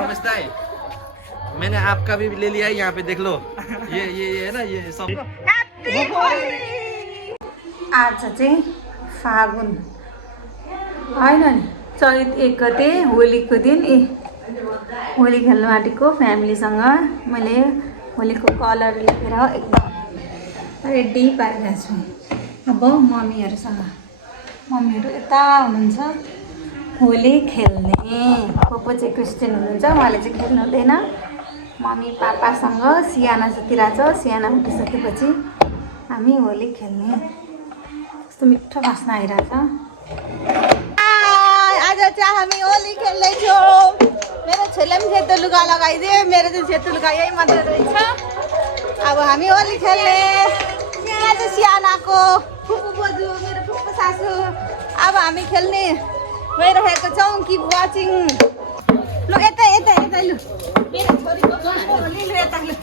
रमेश दाई मैंने आपका भी ले लिया है यहाँ पे देख लो ये है ना ये सब आज चाहिँ फागुन होइन नि चैत 1 गते होलीको दिन होली खेल्नु आँटेको फ्यामिलीसँग मैले होलीको कलर लिएर एकदम रेडी पारिरहेको छु। अब मम्मीहरू यता हुनुहुन्छ होली खेल्ने को चाहिँ क्रिस्चियन हुनुहुन्छ उहाँले चाहिँ खेल्नु हुँदैन। मम्मी पापासँग सियाना सुतिरहेछ सियाना उठिसकेपछि हामी होली खेल्ने कस्तो मिठो बास्ना आइरहेछ। आज चाहिँ हामी होली खेल्दैछौँ। मेरो छोरीले पनि सेतो लुगा लगाइदिए मेरो चाहिँ सेतो लुगा यही मात्र रहेछ। अब हामी होली खेल्ने यहाँ चाहिँ सियानाको फुपू बोजू मेरो फुपू सासू अब हामी खेल्ने गइरहेको छौँ। कि वाचिङ लु यता यता यता लु मेरो छोरीको होली लु यता लु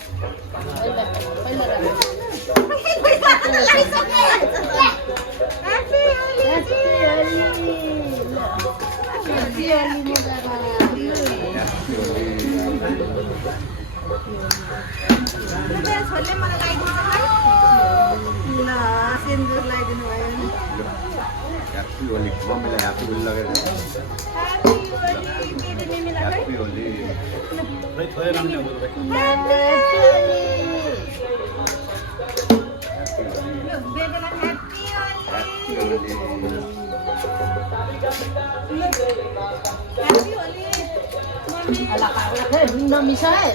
छोरीले मलाई लगाइदिनु ल सिन्दुर लगाइदिनु भयो Happy Holi, मम्मीलाई Happy Holi लगेर Happy Holi भाइ थोरै राम्रो हुन्छ भाइ नमिसाए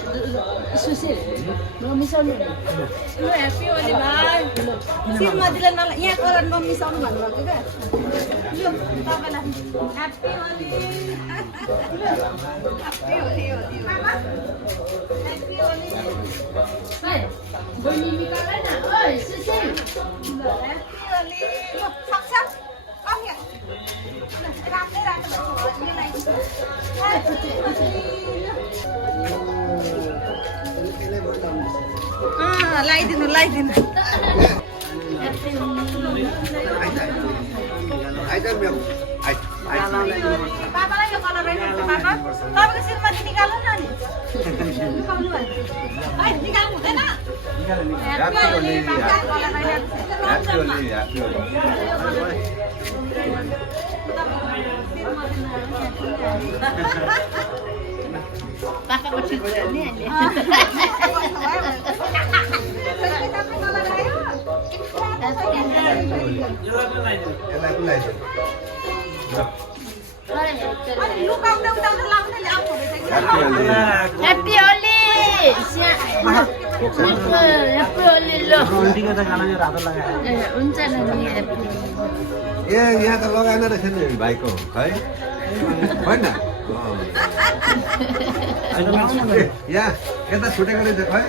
सुशील नमिसाउनु लु ह्याप्पी होली भाइ श्रीमतीले नला यहाँ कलर नमिसाउनु भन्नुभएको क्या लु तपाईँलाई happy Holi happy Holi Holi happy Holi बहिनी निकालै न ओइ सुशील ह्याप्पी होली लु सक्छ कम यहाँ राख्दै राख्नु लगाइदिनु लगाइदिनु पापालाई यो कलर रहेछ पापा तपाईँको श्रीमती निकाल्नु न नि निकाल्नु भयो निकाल्नु हुँदैन Happy Holi Happy Holi पापाको ठिक छ नि Happy Holi Happy Holi लो हुन्छ नि यहाँ त लगाएन रहेछ नि भाइको है होइन यहाँ यता छुटेको रहेछ खै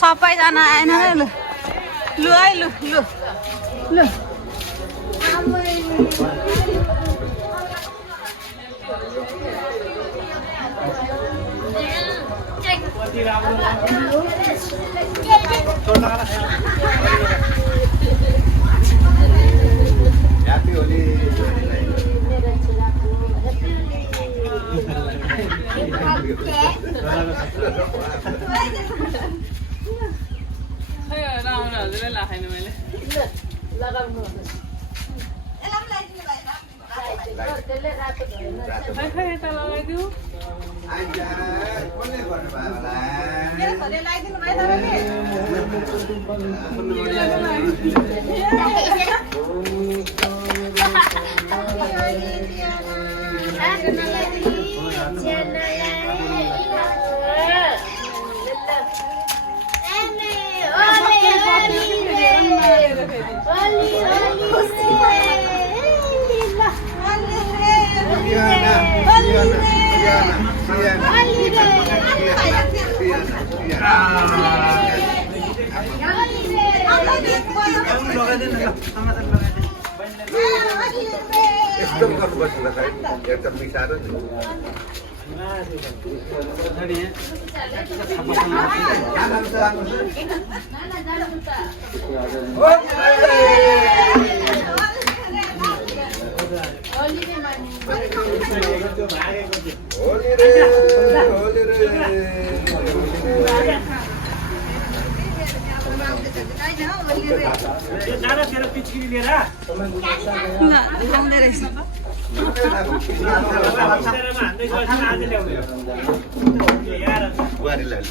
सबैजना आएन रे लु लु है लु लु लु Happy Holi मेरो छोरीले लगाइदिनु भयो तपाईँले एकदम गर्नुपर्छ ल खै एकदम मिसाएर होली रे होली रे बुहारीलाई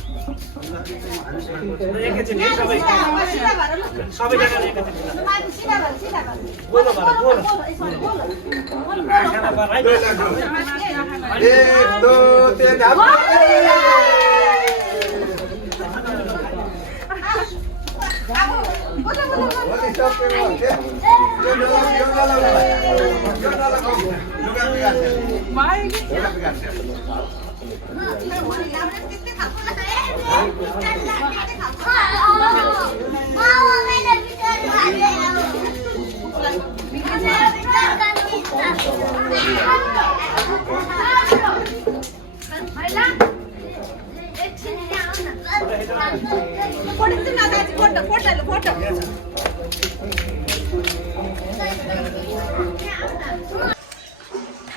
एक दो तीन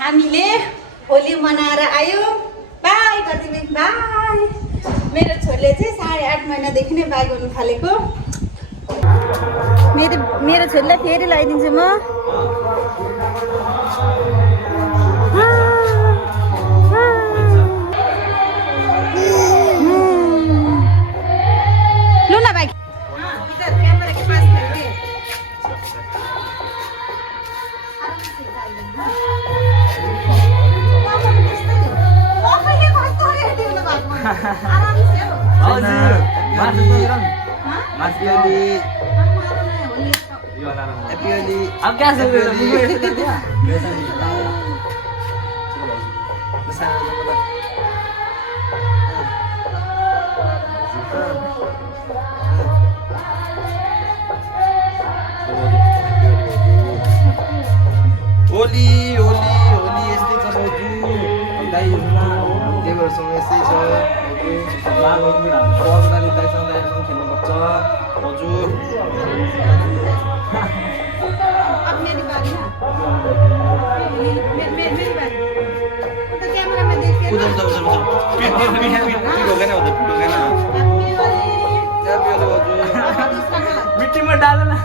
हामीले होली मनाएर आयो बाई कतिले बाई मेरो छोरीले चाहिँ 8.5 महिनादेखि नै बाई गर्नु थालेको मेरो छोरीलाई फेरि लगाइदिन्छु म लु न बाई अब क्या होली होली होली यस्तै छ भाउजू देवहरूसँग यस्तै छ दाइसँग खेल्नुपर्छ भाउजू अब मेरी बारी ना मेरी बारी तो कैमरा में देख के उधर उधर उधर हो गया ना उधर हो गया ना मिट्टी में डालो ना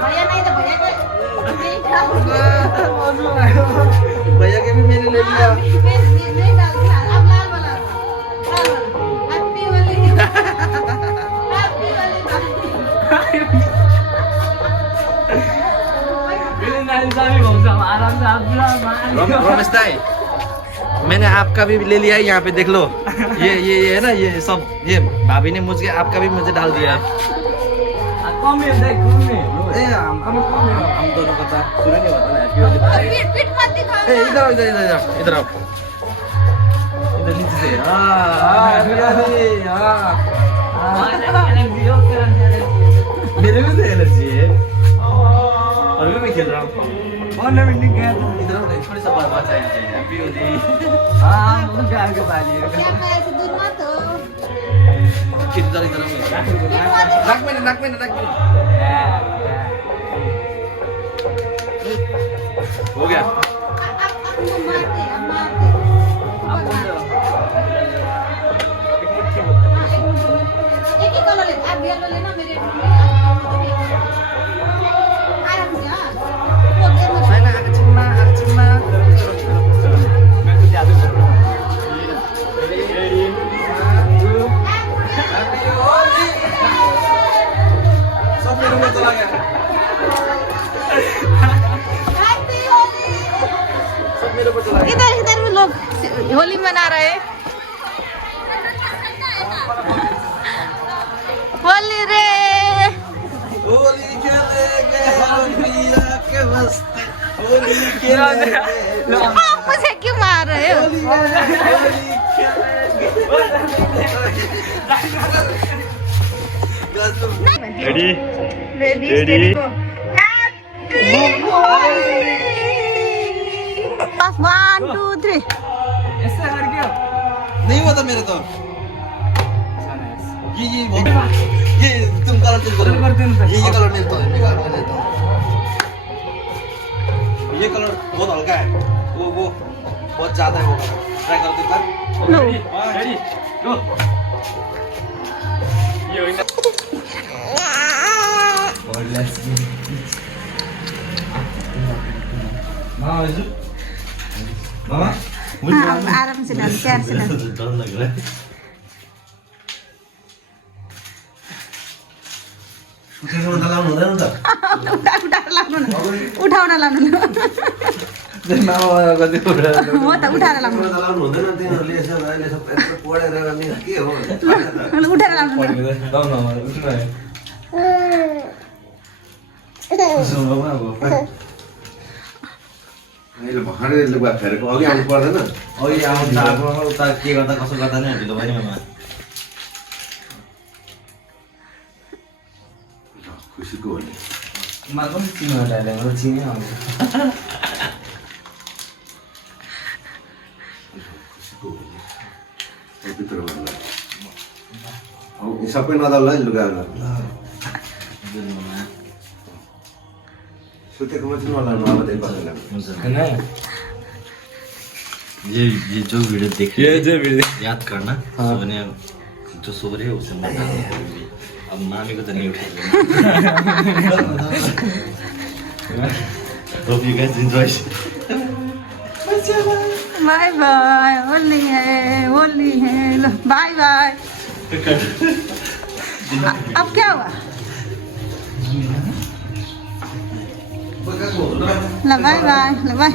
भैया नहीं तो भैया भैया के भी मैंने ले लिया नहीं डाल दिया अब लाल वाला हैप्पी होली हैप्पी होली रमेश दाई मैंने आपका भी ले लिया है यहाँ पे देख लो ये है ना ये सब ये भाभी ने मुझे आपका भी मुझे डाल दिया हम दोनों का था शुरू नहीं होता ना पीठ मत दिखाओ इधर इधर इधर इधर आओ इधर नीचे से मेरे में से एलर्जी है और भी मैं खेल रहा हूँ और ना मिनट गया तो इधर आओ थोड़ी सा बात बात चाहिए हैप्पी होली हाँ वो गाल के बाली क्या खाया से दूर मत हो इधर इधर नाक में हो गया अब मारते एक ही कलर ले आप येलो लेना मेरे आराम से हां वो दे मुझे saya nak cuma मैं कुछ याद कर रहा हूँ सब मेरे में चला गया हैप्पी होली सब मेरे पर चला गया इधर भी लोग होली मना रहे हैं होली रे होली खेलेंगे हम प्रिया के वास्ते होली खेलेंगे आप मुझे क्यों मार रहे हो ready ready Ready? Happy Holi बस 1 2 3 ऐसे हट गया नहीं हुआ था मेरे तो ये तुम कलर चेंज करो ये कलर नहीं तो ये कलर बहुत हल्का है वो बहुत ज्यादा है वो कलर ट्राई करो एक बार लो। रेडी गो ये हो और लेट्स मामा हाँ, आराम से डाल, प्यार से डाल। डर लग रहा है उठा उठाउन लानु न। मामा कति कुरा हो त उठाएर लानु हुँदैन तिनीहरूले यसो अहिले सब यस्तो पढेर अनि के हो उठाएर लानु न। गाउँ न उठ्नु है सुनमा अब अहिले भर्खरै लुगा फेरेको अघि आउनु पर्दैन अघि आउँछ अब उता के गर्दा कसो गर्दा नै ढिलो भयो नि मामा खुसीको हो नि मलाई पनि चिनो हटाएर मलाई चिनै आउँछ खुसीको हो नि पवित्र होला अब यी सबै नदल्ला है लुगाहरू सुतेको मात्रै नलानु अब त्यही कसैलाई ये जो वीडियो देख ये जो वीडियो याद करना सोने जो सो रहे हैं उसे मत अब मामी को तो नहीं उठाएंगे Hope you guys enjoy. Bye bye, Holi है लो बाय बाय। अब क्या हुआ? ला बाय बाय, ला बाय।